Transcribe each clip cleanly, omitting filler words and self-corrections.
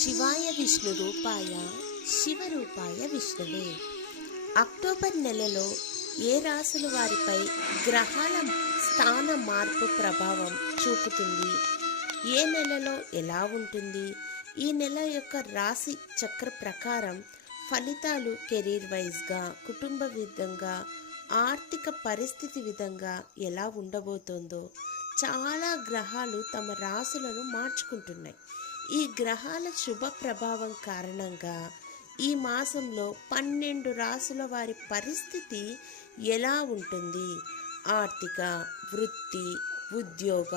శివాయ విష్ణు రూపాయ శివరూపాయ విష్ణువే. అక్టోబర్ నెలలో ఏ రాశుల వారిపై గ్రహాల స్థాన మార్పు ప్రభావం చూపుతుంది, ఏ నెలలో ఎలా ఉంటుంది, ఈ నెల యొక్క రాశి చక్ర ప్రకారం ఫలితాలు కెరీర్ వైజ్గా, కుటుంబ విధంగా, ఆర్థిక పరిస్థితి విధంగా ఎలా ఉండబోతోందో చాలా గ్రహాలు తమ రాశులను మార్చుకుంటున్నాయి. ఈ గ్రహాల శుభ ప్రభావం కారణంగా ఈ మాసంలో 12 రాశుల వారి పరిస్థితి ఎలా ఉంటుంది, ఆర్థిక, వృత్తి, ఉద్యోగ,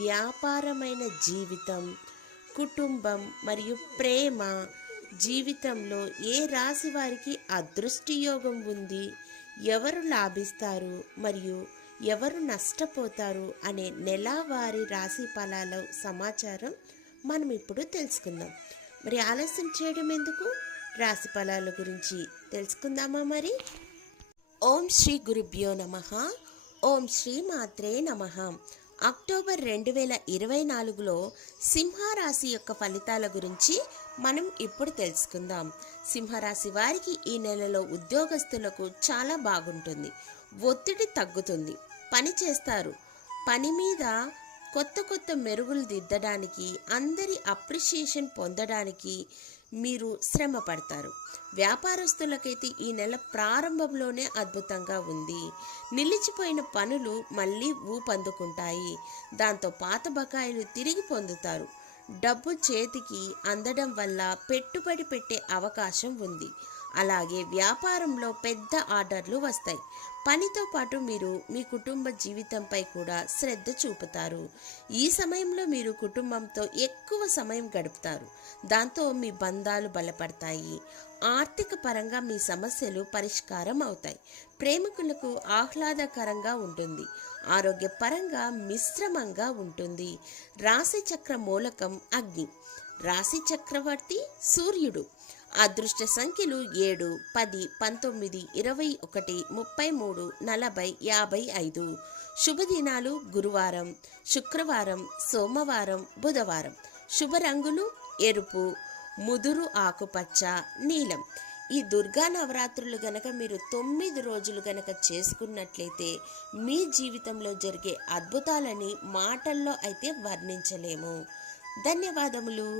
వ్యాపారమైన జీవితం, కుటుంబం మరియు ప్రేమ జీవితంలో ఏ రాశి వారికి అదృష్టి యోగం ఉంది, ఎవరు లాభిస్తారు మరియు ఎవరు నష్టపోతారు అనే నెలవారీ రాశి ఫలాల సమాచారం మనం ఇప్పుడు తెలుసుకుందాం. మరి ఆలస్యం చేయడం ఎందుకు, రాశి ఫలాల గురించి తెలుసుకుందామా మరి. ఓం శ్రీ గురుభ్యో నమః. ఓం శ్రీ మాత్రే నమః. అక్టోబర్ 2024లో సింహరాశి యొక్క ఫలితాల గురించి మనం ఇప్పుడు తెలుసుకుందాం. సింహరాశి వారికి ఈ నెలలో ఉద్యోగస్తులకు చాలా బాగుంటుంది. ఒత్తిడి తగ్గుతుంది, పని చేస్తారు. పని మీద కొత్త మెరుగులు దిద్దడానికి, అందరి అప్రిషియేషన్ పొందడానికి మీరు శ్రమ పడతారు. వ్యాపారస్తులకైతే ఈ నెల ప్రారంభంలోనే అద్భుతంగా ఉంది. నిలిచిపోయిన పనులు మళ్ళీ ఊపందుకుంటాయి. దాంతో పాత బకాయిలు తిరిగి పొందుతారు. డబ్బు చేతికి అందడం వల్ల పెట్టుబడి పెట్టే అవకాశం ఉంది. అలాగే వ్యాపారంలో పెద్ద ఆర్డర్లు వస్తాయి. పనితో పాటు మీరు మీ కుటుంబ జీవితంపై కూడా శ్రద్ధ చూపుతారు. ఈ సమయంలో మీరు కుటుంబంతో ఎక్కువ సమయం గడుపుతారు. దాంతో మీ బంధాలు బలపడతాయి. ఆర్థిక పరంగా మీ సమస్యలు పరిష్కారం అవుతాయి. ప్రేమికులకు ఆహ్లాదకరంగా ఉంటుంది. ఆరోగ్యపరంగా మిశ్రమంగా ఉంటుంది. రాశి చక్ర మూలకం అగ్ని, రాశి చక్రవర్తి సూర్యుడు. అదృష్ట సంఖ్యలు 7, 10, 19, 21, 33, 40, 55. శుభదినాలు గురువారం, శుక్రవారం, సోమవారం, బుధవారం. శుభ రంగులు ఎరుపు, ముదురు ఆకుపచ్చ, నీలం. ఈ దుర్గా నవరాత్రులు గనక మీరు 9 రోజులు గనక చేసుకున్నట్లయితే మీ జీవితంలో జరిగే అద్భుతాలని మాటల్లో అయితే వర్ణించలేము. ధన్యవాదములు.